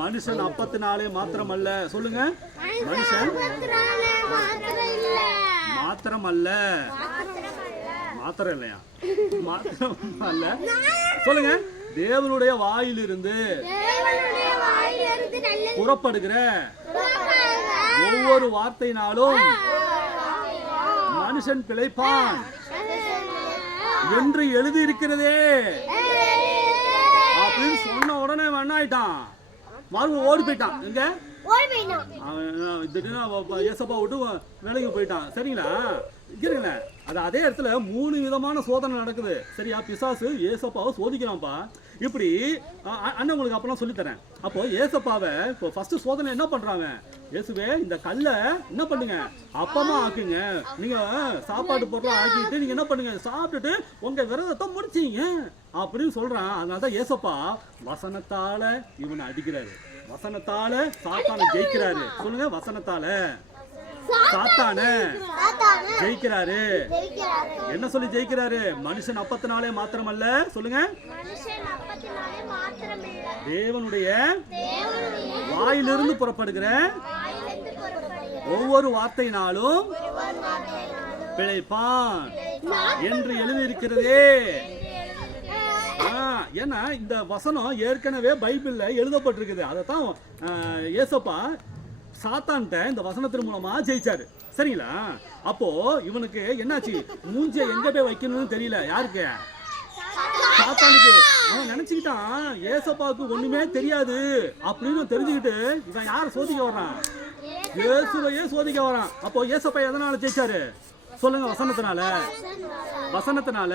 மனுஷன் அப்பத்தினாலே மாத்திரமல்ல. சொல்லுங்க, மனுஷன் மாத்திரமல்ல. மாத்திரம் இல்லையா? மாத்திரம் அல்ல. சொல்லுங்க, தேவனுடைய வாயிலிருந்து புறப்படுகிற ஒவ்வொரு வார்த்தையினாலும் மனுஷன் பிழைப்பான் என்று எழுதி இருக்கிறதே அப்படின்னு சொன்ன உடனே வேணாயிட்டான், மறுபடியும் ஓடி போயிட்டான். எங்க ஏசப்பா விட்டு வேலைக்கு போயிட்டான். சரிங்களா? இருங்கள, அது அதே இடத்துல 3 விதமான சோதனை நடக்குது. சரியா? பிசாசு ஏசப்பாவை சோதிக்கிறான்ப்பா. இப்படி அண்ணன் உங்களுக்கு அப்பெல்லாம் சொல்லித்தரேன். அப்போ ஏசப்பாவை இப்போ ஃபர்ஸ்ட் சோதனை என்ன பண்றாங்க? இயேசுவே, இந்த கல்லை என்ன பண்ணுங்க, அப்பமா ஆக்குங்க. நீங்க சாப்பாடு பொருளாக ஆக்கிட்டு நீங்க என்ன பண்ணுங்க, சாப்பிட்டுட்டு உங்க விரதத்தை முடிச்சிங்க அப்படின்னு சொல்றான். அதனாலதான் ஏசப்பா வசனத்தால இவனை அடிக்கிறாரு, வசனத்தால சாத்தானை ஜெயிக்கிறாரு. சொல்லுங்க, வசனத்தால சாத்தான ஜெயிக்கிறாரு. என்ன சொல்லி ஜெயிக்கிறாரு? மனுஷன் அப்பத்தினாலே மாத்திரமல்ல. சொல்லுங்க, தேவனுடைய வாயிலிருந்து புறப்படுகிற ஒவ்வொரு வார்த்தையினாலும் பிழைப்பான் என்று எழுதியிருக்கிறதே. ஏன்னா இந்த வசனம் ஏற்கனவே பைபிள்ல எழுதப்பட்டிருக்குது. அதைத்தான் ஏசப்பா சாத்தான்ட்ட இந்த வசனத்தின் மூலமா ஜெயிச்சாரு. சரிங்களா? அப்போ இவனுக்கு என்னாச்சு, மூஞ்சிய எங்க போய் வைக்கணும்னு தெரியல. யாருக்கு? சாத்தானுக்கு. அவன் நினைச்சுக்கிட்டான் ஏசப்பாவுக்கு ஒண்ணுமே தெரியாது அப்படின்னு தெரிஞ்சுக்கிட்டு இவன் யார சோதிக்க வர்றான்? இயேசுவையே சோதிக்க வரான். அப்போ ஏசப்பா எதனால ஜெயிச்சாரு? சொல்லுங்க, வசனத்தினால. வசனத்தினால.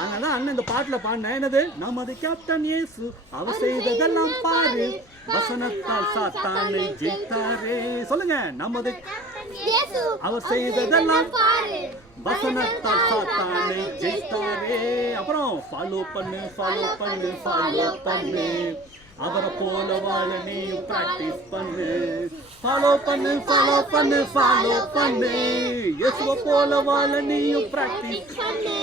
அதனால அண்ணன் இந்த பாட்டுல பாடின என்னது, நமது கேப்டன் இயேசு அவர் செய்ததெல்லாம் பாரு, வசனத்தால் சாத்தானை ஜெயித்தாரே. சொல்லுங்க, நமது அவர் செய்ததெல்லாம் வசனத்தால் சாத்தானை ஜெயித்தாரே. அப்புறம் ஃபாலோ பண்ணு, ஃபாலோ பண்ணு, ஃபாலோ பண்ணு, அவரை போல வாழ நீயும் பிராக்டிஸ் பண்ணு. ஃபாலோ பண்ணு, ஃபாலோ பண்ணு, ஃபாலோ பண்ணு, இயேசுவை போல வாழ நீயும் பிராக்டிஸ் பண்ணு.